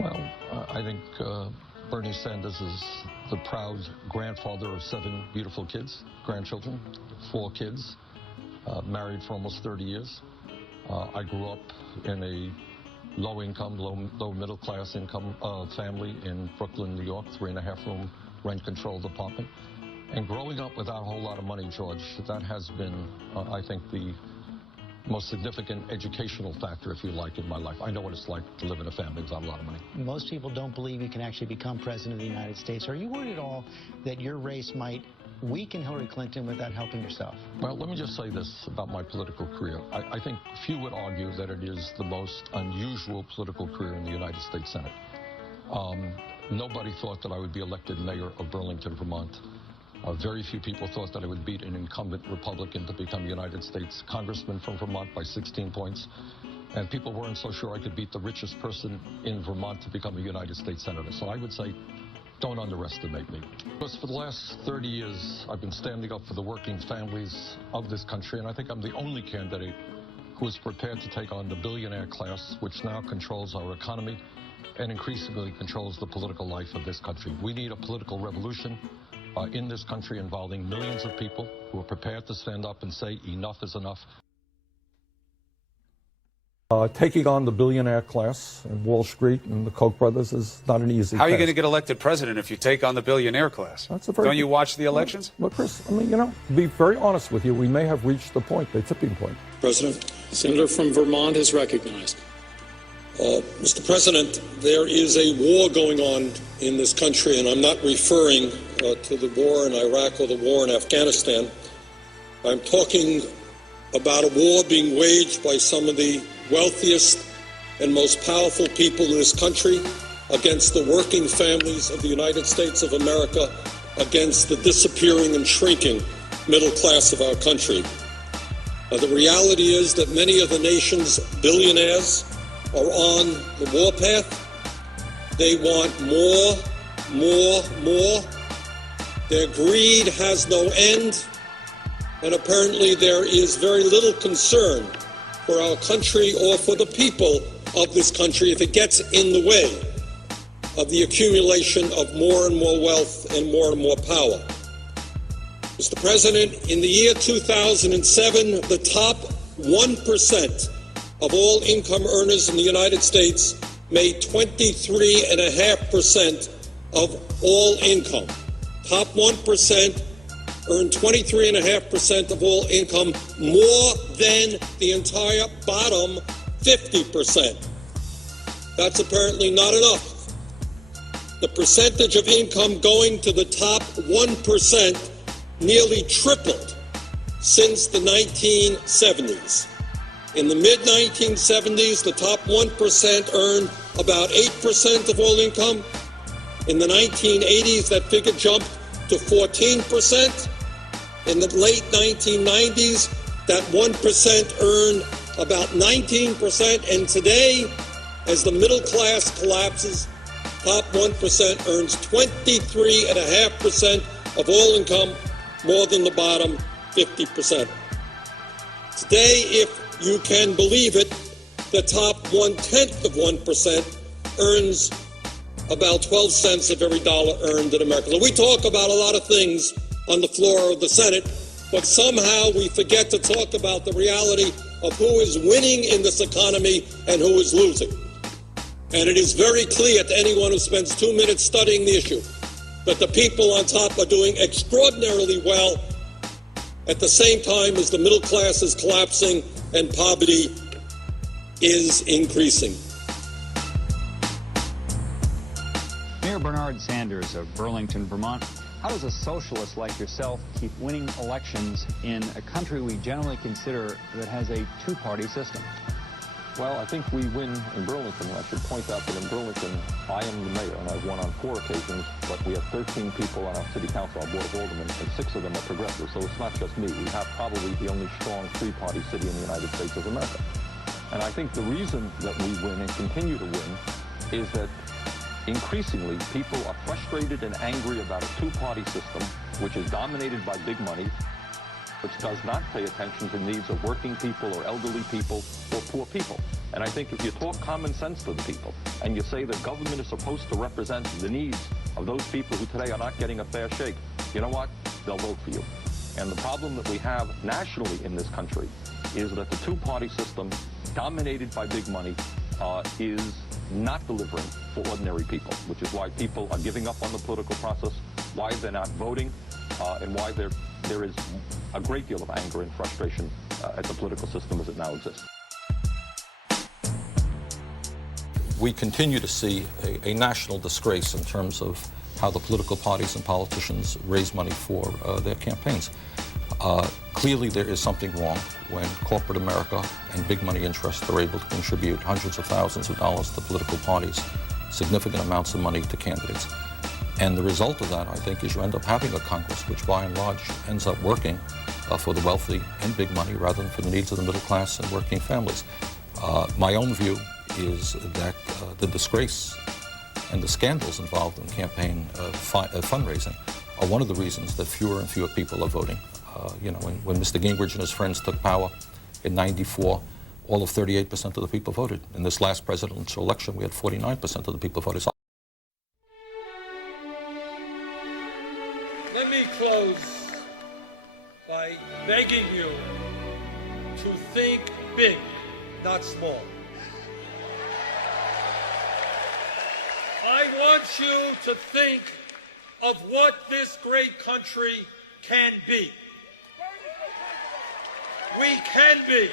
Well, I think Bernie Sanders is the proud grandfather of 7 beautiful kids, grandchildren, 4 kids, married for almost 30 years. I grew up in a low-income, low middle-class income family in Brooklyn, New York, 3.5-room rent-controlled apartment. And growing up without a whole lot of money, George, that has been, I think, the most significant educational factor, if you like, in my life. I know what it's like to live in a family without a lot of money. Most people don't believe you can actually become president of the United States. Are you worried at all that your race might weaken Hillary Clinton without helping yourself? Well, let me just say this about my political career. I think few would argue that it is the most unusual political career in the United States Senate. Nobody thought that I would be elected mayor of Burlington, Vermont. Very few people thought that I would beat an incumbent Republican to become United States Congressman from Vermont by 16 points. And people weren't so sure I could beat the richest person in Vermont to become a United States Senator. So I would say, don't underestimate me. Because for the last 30 years, I've been standing up for the working families of this country, and I think I'm the only candidate who is prepared to take on the billionaire class, which now controls our economy and increasingly controls the political life of this country. We need a political revolution in this country involving millions of people who are prepared to stand up and say enough is enough. Taking on the billionaire class and Wall Street and the Koch brothers is not an easy How are you task. going to get elected president if you take on the billionaire class? That's a very Don't you watch the elections? Well, Chris, I mean, you know, to be very honest with you, we may have reached the point, the tipping point. President, Senator from Vermont is recognized. Mr. President, there is a war going on in this country, and I'm not referring to the war in Iraq or the war in Afghanistan. I'm talking about a war being waged by some of the wealthiest and most powerful people in this country against the working families of the United States of America, against the disappearing and shrinking middle class of our country. The reality is that many of the nation's billionaires are on the warpath. They want more, more, more. Their greed has no end, and apparently there is very little concern for our country or for the people of this country if it gets in the way of the accumulation of more and more wealth and more power. Mr. President, in the year 2007, the top 1% of all income earners in the United States made 23.5% of all income. Top 1% earned 23.5% of all income, more than the entire bottom 50%. That's apparently not enough. The percentage of income going to the top 1% nearly tripled since the 1970s. In the mid-1970s, the top 1% earned about 8% of all income. In the 1980s, that figure jumped to 14%. In the late 1990s, that 1% earned about 19%. And today, as the middle class collapses, top 1% earns 23.5% of all income, more than the bottom 50%. Today, if you can believe it, the top 1/10 of 1% earns about 12 cents of every dollar earned in America. So we talk about a lot of things on the floor of the Senate, but somehow we forget to talk about the reality of who is winning in this economy and who is losing. And it is very clear to anyone who spends 2 minutes studying the issue that the people on top are doing extraordinarily well at the same time as the middle class is collapsing and poverty is increasing. Mayor Bernard Sanders of Burlington, Vermont, how does a socialist like yourself keep winning elections in a country we generally consider that has a two-party system? Well, I think we win in Burlington. I should point out that in Burlington, I am the mayor, and I've won on 4 occasions, but we have 13 people on our city council, our board of aldermen, and 6 of them are progressive, so it's not just me. We have probably the only strong 3-party city in the United States of America. And I think the reason that we win and continue to win is that increasingly people are frustrated and angry about a 2-party system, which is dominated by big money, which does not pay attention to the needs of working people or elderly people or poor people. And I think if you talk common sense to the people and you say that government is supposed to represent the needs of those people who today are not getting a fair shake, you know what? They'll vote for you. And the problem that we have nationally in this country is that the two-party system, dominated by big money, is not delivering for ordinary people, which is why people are giving up on the political process, why they're not voting, and why there is a great deal of anger and frustration at the political system as it now exists. We continue to see a national disgrace in terms of how the political parties and politicians raise money for their campaigns. Clearly there is something wrong when corporate America and big money interests are able to contribute hundreds of thousands of dollars to political parties, significant amounts of money to candidates. And the result of that, I think, is you end up having a Congress which by and large ends up working for the wealthy and big money rather than for the needs of the middle class and working families. My own view is that the disgrace and the scandals involved in campaign fundraising are one of the reasons that fewer and fewer people are voting. When Mr. Gingrich and his friends took power in '94, all of 38% of the people voted. In this last presidential election, we had 49% of the people voted. Let me close by begging you to think big, not small. I want you to think of what this great country can be. We can be.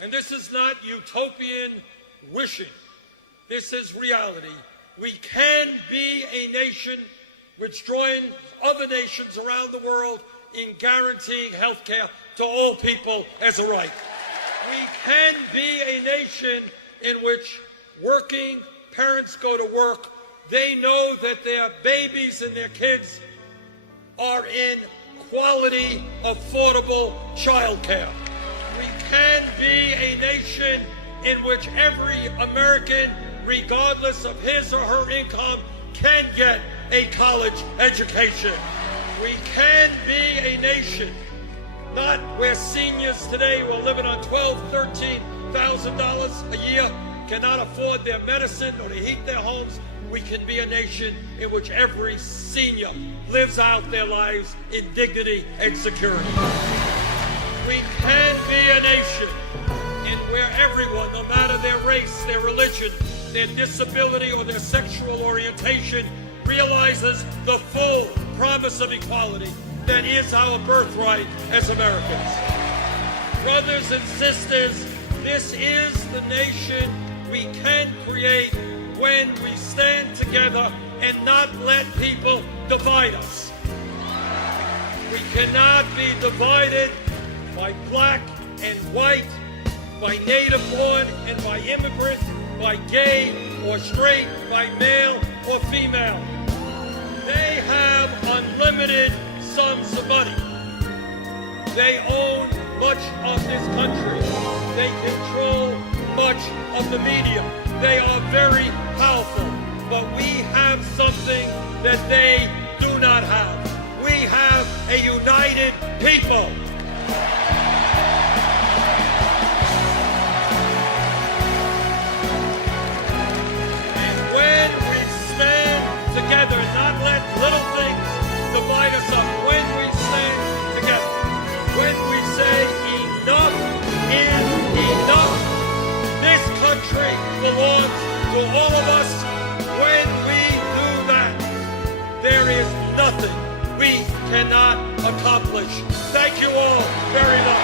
And this is not utopian wishing. This is reality. We can be a nation which joins other nations around the world in guaranteeing health care to all people as a right. We can be a nation in which working parents go to work. They know that their babies and their kids are in quality, affordable child care. We can be a nation in which every American, regardless of his or her income, can get a college education. We can be a nation not where seniors today who are living on $12,000, $13,000 a year cannot afford their medicine or to heat their homes. We can be a nation in which every senior lives out their lives in dignity and security. We can be a nation in where everyone, no matter their race, their religion, their disability, or their sexual orientation, realizes the full promise of equality that is our birthright as Americans. Brothers and sisters, this is the nation we can create when we stand together and not let people divide us. We cannot be divided by black and white, by native born and by immigrant, by gay or straight, by male or female. They have unlimited sums of money. They own much of this country. They control much of the media. They are very powerful, but we have something that they do not have. We have a united people. And when we stand together, not let little things divide us up, when we stand together, when we say enough is enough, this country belongs to all of us. When we do that, there is nothing we cannot accomplish. Thank you all very much.